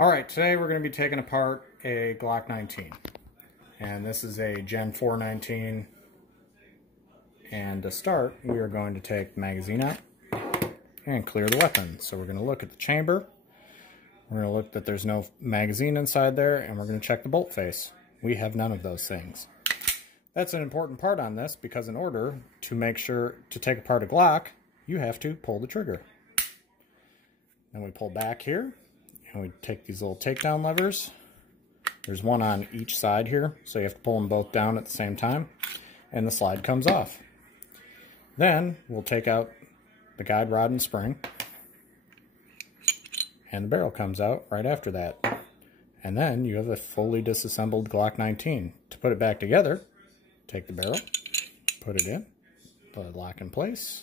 Alright, today we're going to be taking apart a Glock 19. And this is a Gen 419. And to start, we are going to take the magazine out and clear the weapon. So we're going to look at the chamber. We're going to look that there's no magazine inside there, and we're going to check the bolt face. We have none of those things. That's an important part on this, because in order to make sure to take apart a Glock, you have to pull the trigger. Then we pull back here, and we take these little takedown levers. There's one on each side here, so you have to pull them both down at the same time, and the slide comes off. Then we'll take out the guide rod and spring, and the barrel comes out right after that. And then you have a fully disassembled Glock 19. To put it back together, take the barrel, put it in, let it lock in place,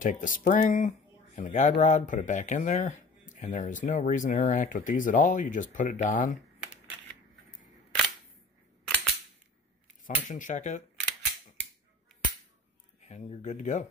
take the spring and the guide rod, put it back in there, and there is no reason to interact with these at all. You just put it on, function check it, and you're good to go.